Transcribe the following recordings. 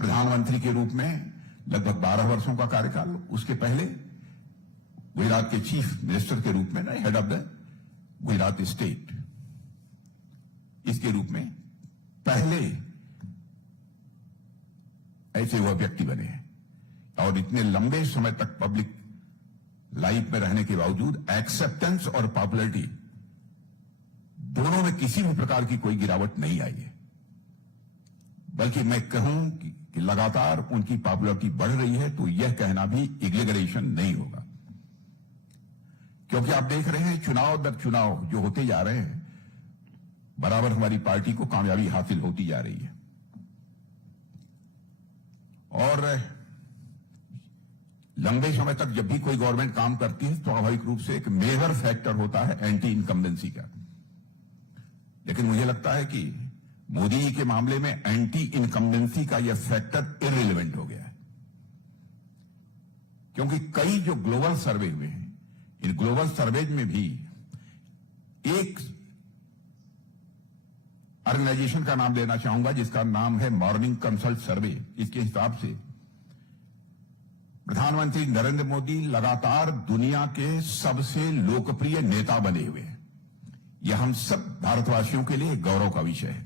प्रधानमंत्री के रूप में लगभग 12 वर्षों का कार्यकाल, उसके पहले गुजरात के चीफ मिनिस्टर के रूप में, head of the Gujarat state, इसके रूप में पहले ऐसे वह व्यक्ति बने हैं। और इतने लंबे समय तक पब्लिक लाइफ में रहने के बावजूद एक्सेप्टेंस और पॉपुलैरिटी दोनों में किसी भी प्रकार की कोई गिरावट नहीं आई है, बल्कि मैं कहूं कि लगातार उनकी पॉपुलैरिटी बढ़ रही है, तो यह कहना भी एग्जेगरेशन नहीं होगा। क्योंकि आप देख रहे हैं चुनाव दर चुनाव जो होते जा रहे हैं, बराबर हमारी पार्टी को कामयाबी हासिल होती जा रही है। और लंबे समय तक जब भी कोई गवर्नमेंट काम करती है, स्वाभाविक रूप से एक मेजर फैक्टर होता है एंटी इनकम्बेंसी का। लेकिन मुझे लगता है कि मोदी जी के मामले में एंटी इनकम्बेंसी का यह फैक्टर इररिलेवेंट हो गया है, क्योंकि कई जो ग्लोबल सर्वे हुए हैं, इन ग्लोबल सर्वेज में भी एक ऑर्गेनाइजेशन का नाम लेना चाहूंगा जिसका नाम है मॉर्निंग कंसल्ट सर्वे। इसके हिसाब से प्रधानमंत्री नरेंद्र मोदी लगातार दुनिया के सबसे लोकप्रिय नेता बने हुए हैं। यह हम सब भारतवासियों के लिए गौरव का विषय है।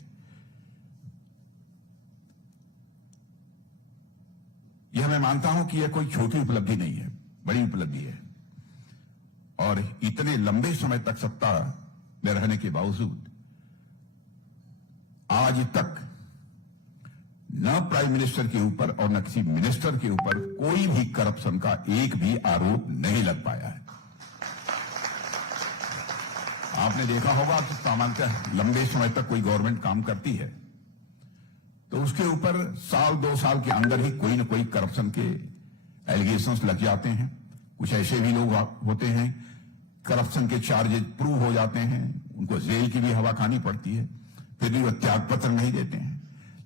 यह मैं मानता हूं कि यह कोई छोटी उपलब्धि नहीं है, बड़ी उपलब्धि है। और इतने लंबे समय तक सत्ता में रहने के बावजूद आज तक न प्राइम मिनिस्टर के ऊपर और न किसी मिनिस्टर के ऊपर कोई भी करप्शन का एक भी आरोप नहीं लग पाया है। आपने देखा होगा कि सामान्यतः लंबे समय तक कोई गवर्नमेंट काम करती है तो उसके ऊपर साल 2 साल के अंदर ही कोई न कोई करप्शन के एलिगेशंस लग जाते हैं। कुछ ऐसे भी लोग होते हैं, करप्शन के चार्जेस प्रूव हो जाते हैं, उनको जेल की भी हवा खानी पड़ती है, फिर भी वो त्यागपत्र नहीं देते हैं।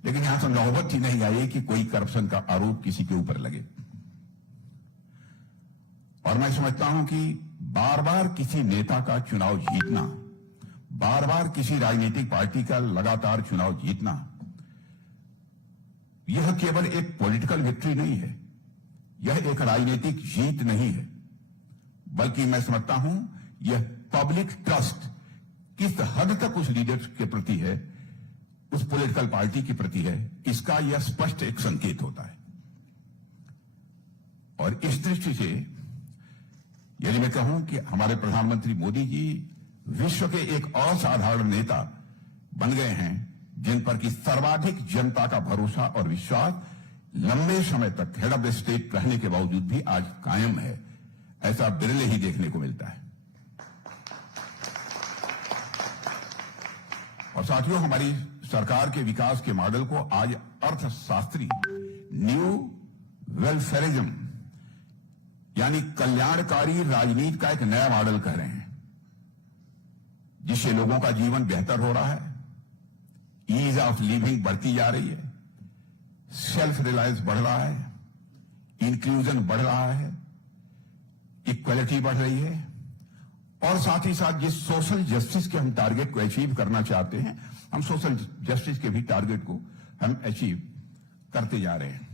लेकिन यहां तो नौबत ही नहीं आई कि कोई करप्शन का आरोप किसी के ऊपर लगे। और मैं समझता हूं कि बार बार किसी नेता का चुनाव जीतना, बार बार किसी राजनीतिक पार्टी का लगातार चुनाव जीतना, यह केवल एक पॉलिटिकल विक्ट्री नहीं है, यह एक राजनीतिक जीत नहीं है, बल्कि मैं समझता हूं यह पब्लिक ट्रस्ट किस हद तक उस लीडर के प्रति है, उस पॉलिटिकल पार्टी के प्रति है, इसका यह स्पष्ट एक संकेत होता है। और इस दृष्टि से यदि मैं कहूं कि हमारे प्रधानमंत्री मोदी जी विश्व के एक असाधारण नेता बन गए हैं, जिन पर कि सर्वाधिक जनता का भरोसा और विश्वास लंबे समय तक हेड ऑफ द स्टेट रहने के बावजूद भी आज कायम है, ऐसा बिरले ही देखने को मिलता है। और साथियों, हमारी सरकार के विकास के मॉडल को आज अर्थशास्त्री न्यू वेलफेयरिज्म यानी कल्याणकारी राजनीति का एक नया मॉडल कह रहे हैं, जिससे लोगों का जीवन बेहतर हो रहा है, ईज ऑफ लिविंग बढ़ती जा रही है, सेल्फ रिलायंस बढ़ रहा है, इंक्लूजन बढ़ रहा है, इक्वलिटी बढ़ रही है, और साथ ही साथ जिस सोशल जस्टिस के हम टारगेट को अचीव करना चाहते हैं, हम सोशल जस्टिस के भी टारगेट को हम अचीव करते जा रहे हैं।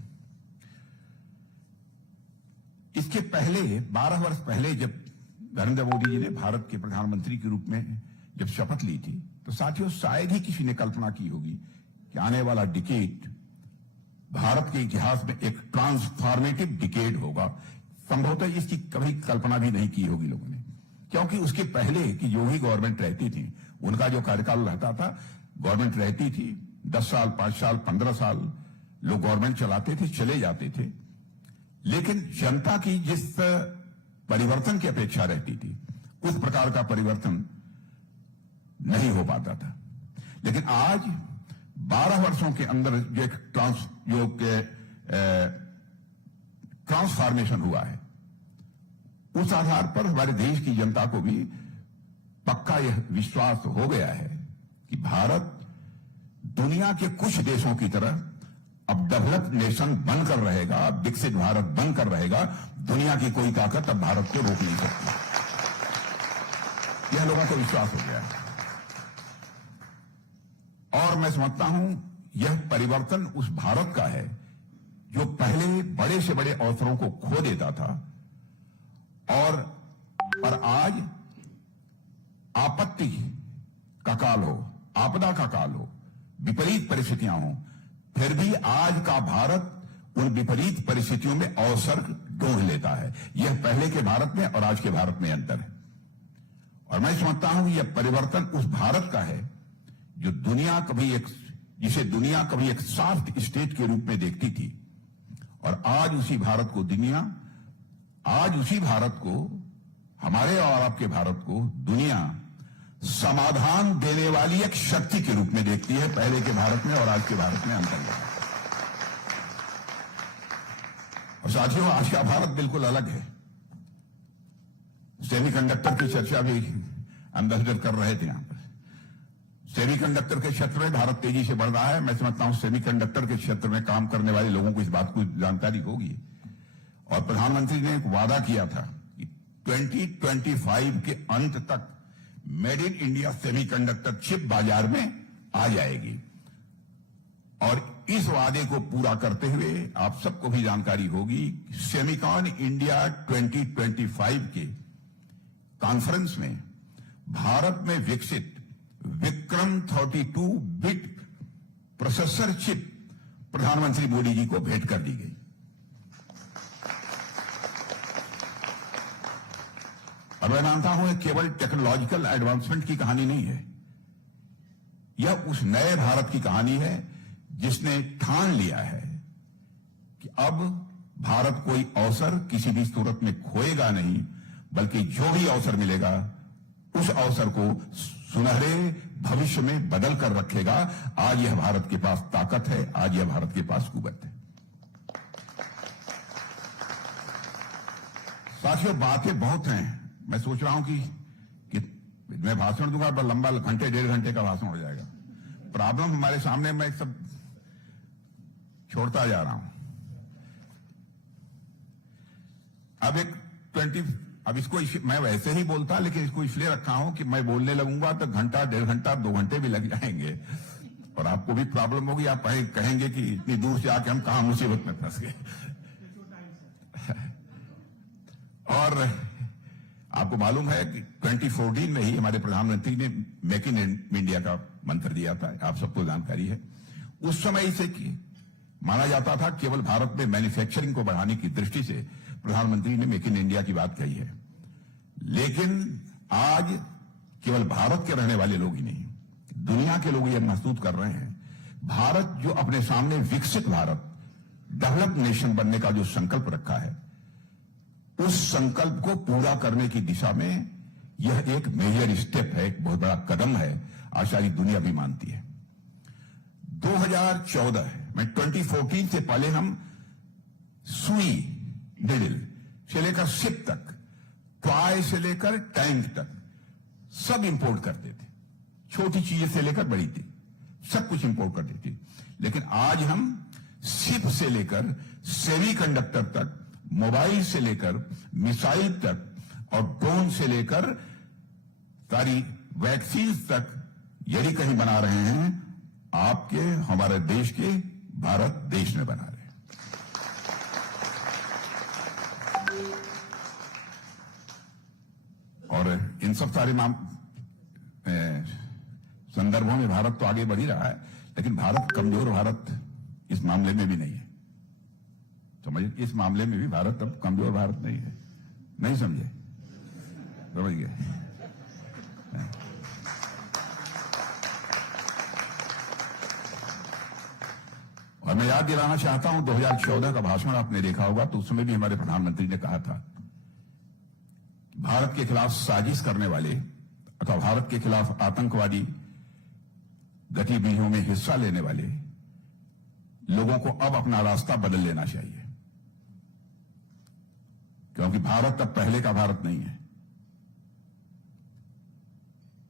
इसके पहले 12 वर्ष पहले जब नरेंद्र मोदी जी ने भारत के प्रधानमंत्री के रूप में जब शपथ ली थी, तो साथियों शायद ही किसी ने कल्पना की होगी कि आने वाला डिकेड भारत के इतिहास में एक ट्रांसफॉर्मेटिव डिकेड होगा। संभवतः इसकी कभी कल्पना भी नहीं की होगी लोगों ने, क्योंकि उसके पहले की जो भी गवर्नमेंट रहती थी, उनका जो कार्यकाल रहता था, गवर्नमेंट रहती थी 10 साल, 5 साल, 15 साल लोग गवर्नमेंट चलाते थे, चले जाते थे, लेकिन जनता की जिस परिवर्तन की अपेक्षा रहती थी, उस प्रकार का परिवर्तन नहीं हो पाता था। लेकिन आज 12 वर्षों के अंदर जो एक ट्रांसफॉर्मेशन हुआ है, उस आधार पर हमारे देश की जनता को भी पक्का यह विश्वास हो गया है कि भारत दुनिया के कुछ देशों की तरह अब डेवलप्ड नेशन बनकर रहेगा, विकसित भारत बनकर रहेगा। दुनिया की कोई ताकत अब भारत को रोक नहीं सकती, यह लोगों को विश्वास हो गया है। और मैं समझता हूं यह परिवर्तन उस भारत का है जो पहले बड़े से बड़े अवसरों को खो देता था और आज आपत्ति का काल हो, आपदा का काल हो, विपरीत परिस्थितियां हो, फिर भी आज का भारत उन विपरीत परिस्थितियों में अवसर ढूंढ लेता है। यह पहले के भारत में और आज के भारत में अंतर है। और मैं समझता हूं कि यह परिवर्तन उस भारत का है जो जिसे दुनिया कभी एक सॉफ्ट स्टेट के रूप में देखती थी, और आज उसी भारत को हमारे और आपके भारत को दुनिया समाधान देने वाली एक शक्ति के रूप में देखती है। पहले के भारत में और आज के भारत में अंतर है। और साथियों, आज का भारत बिल्कुल अलग है। सेमीकंडक्टर की चर्चा भी एम्बेसडर कर रहे थे यहां पर। सेमीकंडक्टर के क्षेत्र में भारत तेजी से बढ़ रहा है। मैं समझता हूं सेमीकंडक्टर के क्षेत्र में काम करने वाले लोगों को इस बात की जानकारी होगी। और प्रधानमंत्री ने एक वादा किया था कि 2025 के अंत तक made in India semiconductor chip बाजार में आ जाएगी। और इस वादे को पूरा करते हुए आप सबको भी जानकारी होगी, सेमिकॉन इंडिया 2025 के कॉन्फ्रेंस में भारत में विकसित विक्रम 32 बिट प्रोसेसर चिप प्रधानमंत्री मोदी जी को भेंट कर दी गई। और मैं मानता हूं कि केवल टेक्नोलॉजिकल एडवांसमेंट की कहानी नहीं है, यह उस नए भारत की कहानी है जिसने ठान लिया है कि अब भारत कोई अवसर किसी भी सूरत में खोएगा नहीं, बल्कि जो भी अवसर मिलेगा उस अवसर को सुनहरे भविष्य में बदल कर रखेगा। आज यह भारत के पास ताकत है, आज यह भारत के पास कुवत है। साथियों, बातें बहुत हैं। मैं सोच रहा हूं कि मैं भाषण दूंगा, बड़ा लंबा, घंटे 1.5 घंटे का भाषण हो जाएगा। प्रॉब्लम हमारे सामने, मैं सब छोड़ता जा रहा हूं। अब इसको मैं वैसे ही बोलता, लेकिन इसको इसलिए रखा हूं कि मैं बोलने लगूंगा तो घंटा, 1.5 घंटा, 2 घंटे भी लग जाएंगे और आपको भी प्रॉब्लम होगी। आप कहेंगे कि इतनी दूर से आके हम कहां मुसीबत में फंस गए। और आपको मालूम है कि 2014 में ही हमारे प्रधानमंत्री ने मेक इन इंडिया का मंत्र दिया था, आप सबको जानकारी है। उस समय से माना जाता था केवल भारत में मैन्युफैक्चरिंग को बढ़ाने की दृष्टि से प्रधानमंत्री ने मेक इन इंडिया की बात कही है। लेकिन आज केवल भारत के रहने वाले लोग ही नहीं, दुनिया के लोग यह महसूस कर रहे हैं, भारत जो अपने सामने विकसित भारत, डेवलप्ड नेशन बनने का जो संकल्प रखा है, उस संकल्प को पूरा करने की दिशा में यह एक मेजर स्टेप है, एक बहुत बड़ा कदम है। आज सारी दुनिया भी मानती है। 2014 में 2014 से पहले हम सुई निडल से लेकर शिप तक, टॉय से लेकर टैंक तक सब इंपोर्ट करते थे। छोटी चीजें से लेकर बड़ी थी, सब कुछ इंपोर्ट करते थे। लेकिन आज हम शिप से लेकर सेमीकंडक्टर तक, मोबाइल से लेकर मिसाइल तक और ड्रोन से लेकर सारी वैक्सीन तक यदि कहीं बना रहे हैं, आपके, हमारे देश के, भारत देश में बना रहे हैं। और इन सब सारे संदर्भों में भारत तो आगे बढ़ ही रहा है, लेकिन भारत कमजोर भारत इस मामले में भी नहीं है। समझिए, इस मामले में भी भारत अब कमजोर भारत नहीं है। नहीं समझे? समझ गए? और मैं याद दिलाना चाहता हूं, 2014 का भाषण आपने देखा होगा, तो उस समय भी हमारे प्रधानमंत्री ने कहा था, भारत के खिलाफ साजिश करने वाले अथवा भारत के खिलाफ आतंकवादी गतिविधियों में हिस्सा लेने वाले लोगों को अब अपना रास्ता बदल लेना चाहिए, क्योंकि भारत अब पहले का भारत नहीं है।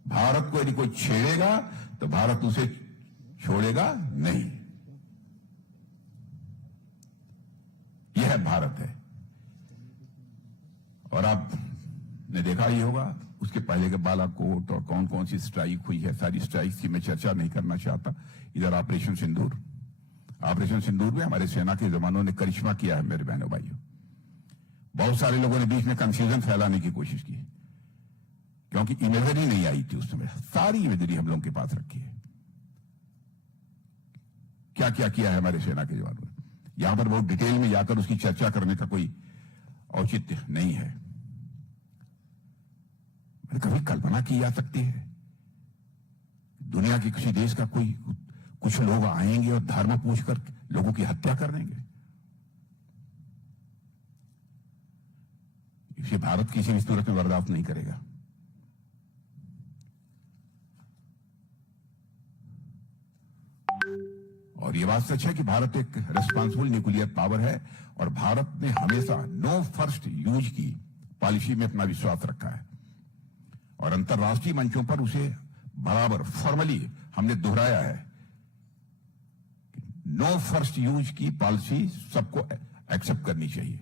भारत को यदि कोई छेड़ेगा तो भारत उसे छोड़ेगा नहीं। यह भारत है। और आपने देखा ही होगा उसके पहले के बालाकोट और कौन कौन सी स्ट्राइक हुई है, सारी स्ट्राइक की मैं चर्चा नहीं करना चाहता। इधर ऑपरेशन सिंदूर, ऑपरेशन सिंदूर में हमारे सेना के जवानों ने करिश्मा किया है मेरे बहनों भाइयों। बहुत सारे लोगों ने बीच में कंफ्यूजन फैलाने की कोशिश की, क्योंकि इमेजरी नहीं आई थी उस समय। सारी इमेजरी हम लोगों के पास रखी है, क्या क्या किया है हमारे सेना के जवानों ने। यहां पर बहुत डिटेल में जाकर उसकी चर्चा करने का कोई औचित्य नहीं है। कभी कल्पना की जा सकती है दुनिया के किसी देश का कुछ लोग आएंगे और धर्म पूछकर लोगों की हत्या कर देंगे? इसे भारत किसी भी सूरत में बर्दाश्त नहीं करेगा। और यह बात सच है कि भारत एक रिस्पांसिबल न्यूक्लियर पावर है, और भारत ने हमेशा नो फर्स्ट यूज की पॉलिसी में अपना विश्वास रखा है, और अंतर्राष्ट्रीय मंचों पर उसे बराबर फॉर्मली हमने दोहराया है। नो फर्स्ट यूज की पॉलिसी सबको एक्सेप्ट करनी चाहिए।